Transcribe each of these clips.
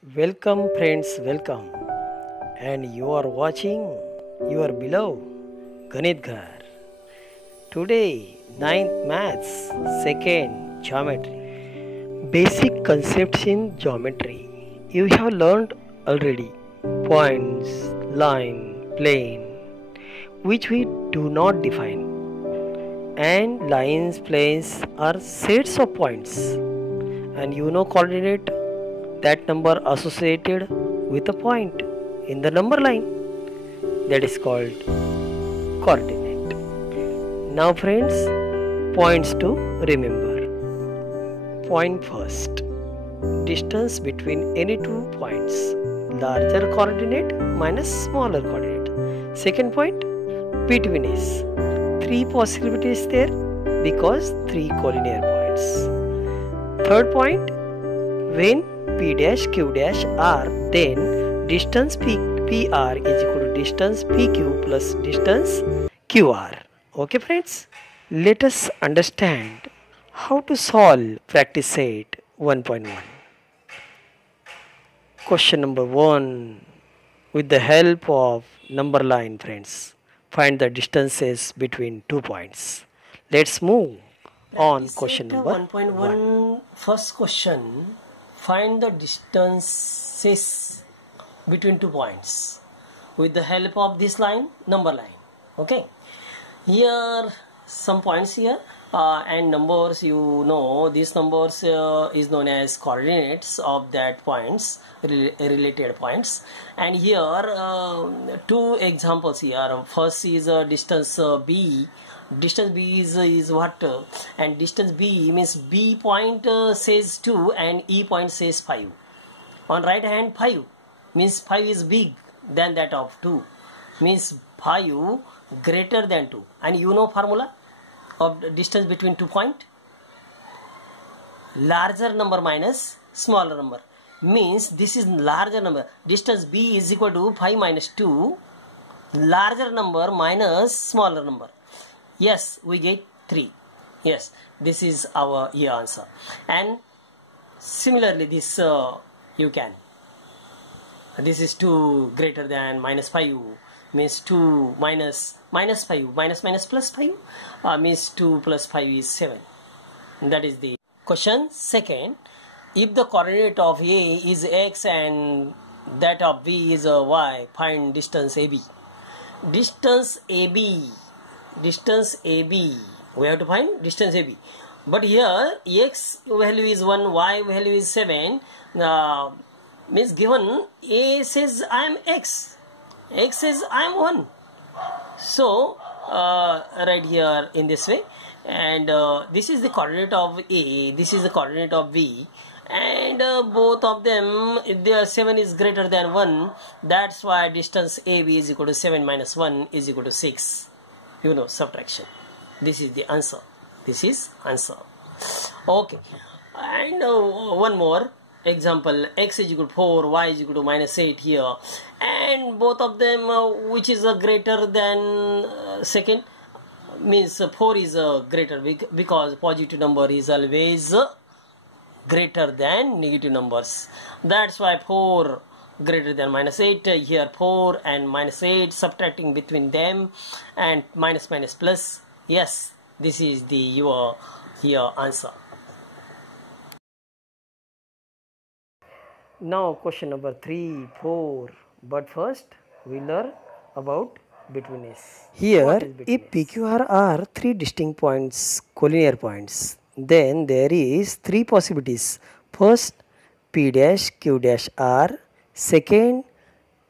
Welcome, friends, welcome. And you are watching your beloved Ganit Ghar. Today, ninth Maths, second Geometry. Basic concepts in geometry. You have learned already points, line, plane, which we do not define. And lines, planes are sets of points. And you know coordinate, that number associated with a point in the number line, that is called coordinate. Now friends, points to remember. Point first, distance between any two points, larger coordinate minus smaller coordinate. Second point, between is three possibilities there because three collinear points. Third point, when P dash Q dash R, then distance PR is equal to distance PQ plus distance QR. Okay friends, let us understand how to solve practice set 1.1. Question number 1, with the help of number line friends, find the distances between 2 points. Let's move on question number 1.1. First question, find the distances between 2 points with the help of this line, number line. Okay, here some points here and numbers. You know these numbers is known as coordinates of that points, related points. And here two examples here. First is distance B. Distance B is what? And distance B means B point says 2 and E point says 5. On right hand 5 means 5 is big than that of 2, means 5 greater than 2. And you know formula of the distance between 2 points, larger number minus smaller number, means this is larger number. Distance B is equal to 5 minus 2, larger number minus smaller number. Yes, we get 3. Yes, this is our answer. And similarly this you can, this is 2 greater than minus 5, means 2 minus 5, minus plus 5 means 2 plus 5 is 7. That is the question. Second, if the coordinate of A is x and that of B is y, find distance AB. Distance AB, we have to find distance AB. But here x value is 1, y value is 7, means given A says I am x, x says I am 1. So right here in this way, and this is the coordinate of A, this is the coordinate of B, and both of them, if their 7 is greater than 1, that's why distance AB is equal to 7 minus 1 is equal to 6. You know, subtraction. This is the answer. This is answer. Okay, and one more example, x is equal to 4, y is equal to minus 8 here, and both of them which is greater than second, means 4 is greater, because positive number is always greater than negative numbers. That's why 4 greater than minus 8. Here 4 and minus 8, subtracting between them, and minus plus. Yes, this is the your here answer. Now question number 3, 4. But first we learn about betweenness. Here if PQR are 3 distinct points, collinear points, then there is 3 possibilities. First, P dash Q dash R. Second,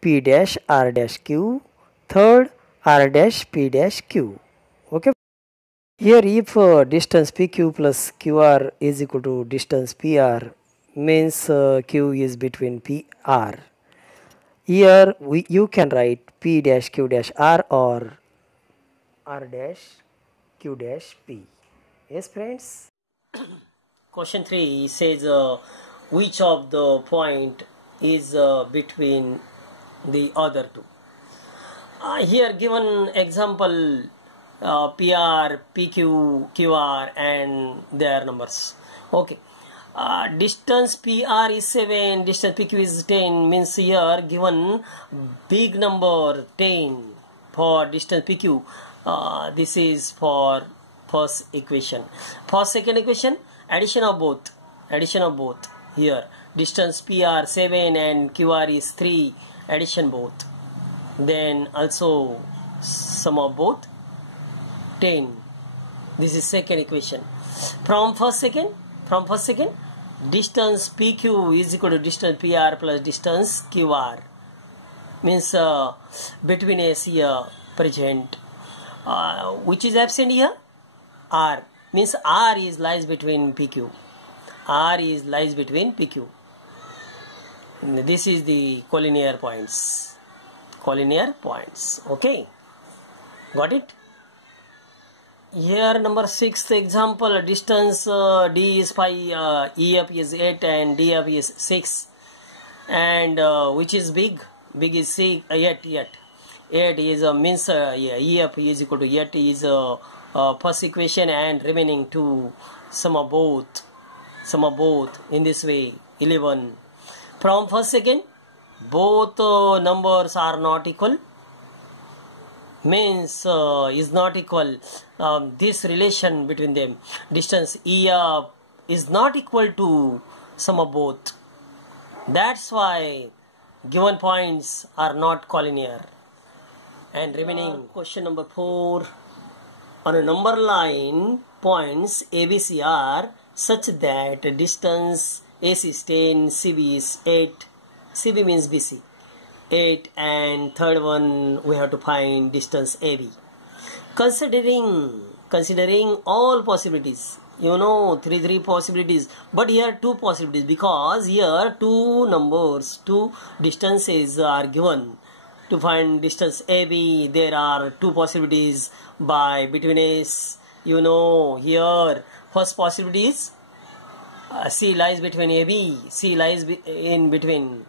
P dash R dash Q. Third, R dash P dash Q. Okay. Here if distance PQ plus QR is equal to distance PR, means Q is between PR. Here you can write P dash Q dash R or R dash Q dash P. Yes friends. Question 3 says which of the point is between the other two. Here given example PR, PQ, QR and their numbers. Okay. Distance PR is 7, distance PQ is 10, means here given big number 10 for distance PQ. This is for first equation. For second equation, addition of both here. Distance PR 7 and QR is 3, addition both. Then also sum of both 10. This is second equation. From first second, distance PQ is equal to distance PR plus distance QR. Means between S here present. Which is absent here? R. Means R is lies between PQ. Lies between PQ. This is the collinear points. Okay. Got it? Here number 6th example, distance D is 5, EF is 8 and DF is 6, and which is big is 6, 8 is means EF is equal to 8 is first equation, and remaining 2 sum of both in this way 11. From first second, both numbers are not equal, means is not equal. This relation between them, distance EF is not equal to sum of both. That's why given points are not collinear. And remaining question number 4, on a number line, points ABC are such that distance AC is 10, CB is 8, CB means BC 8, and third one we have to find distance AB. Considering all possibilities, 3 possibilities, but here 2 possibilities, because here 2 distances are given. To find distance AB, there are 2 possibilities by between S. Here first possibility is C lies between AB, C lies in between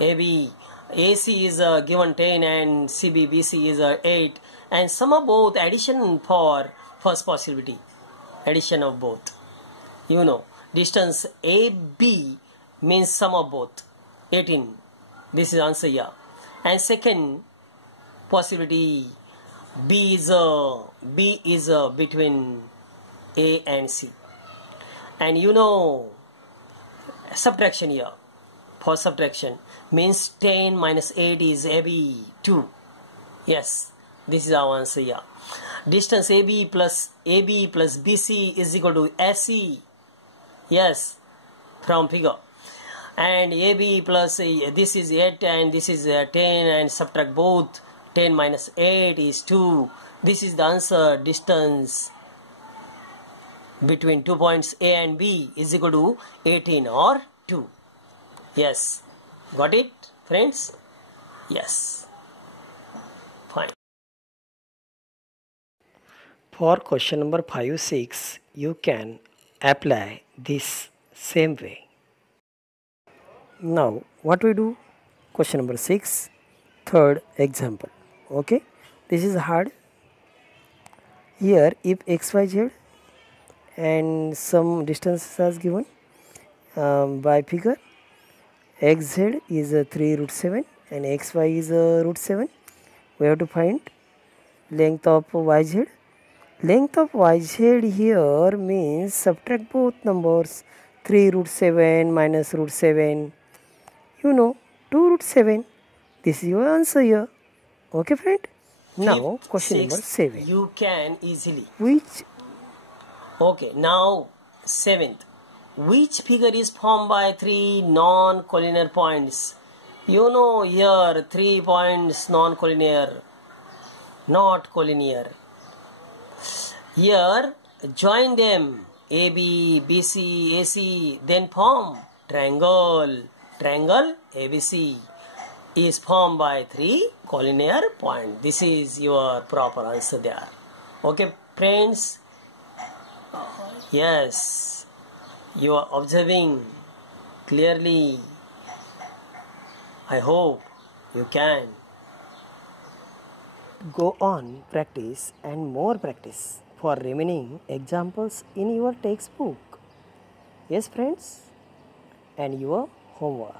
AB. AC is given 10 and CB, BC is 8, and sum of both, addition for first possibility, addition of both. Distance AB means sum of both 18. This is answer here. And second possibility, B is between A and C. And subtraction here. For subtraction means 10 minus 8 is AB 2. Yes, this is our answer here. Distance AB plus BC is equal to SE. Yes, from figure. And AB plus this is 8 and this is 10, and subtract both. 10 minus 8 is 2. This is the answer. Distance between 2 points A and B is equal to 18 or 2. Yes. Got it, friends? Yes. Fine. For question number 5, 6, you can apply this same way. Now, what we do? Question number 6, third example. Okay, this is hard. Here, if x, y, z and some distance is given by figure, xz is 3 root 7 and xy is root 7. We have to find length of yz. Length of yz here means subtract both numbers. 3 root 7 minus root 7. 2 root 7. This is your answer here. Okay, friend? Now, question number 7. You can easily. Which? Okay, now 7th. Which figure is formed by 3 non-collinear points? Here 3 points non-collinear, not collinear. Here join them, AB, BC, AC, then form triangle. Triangle ABC is formed by 3 collinear points. This is your proper answer there. Okay, friends? Yes, you are observing clearly. I hope you can. Go on, practice and more practice for remaining examples in your textbook. Yes, friends, and your homework.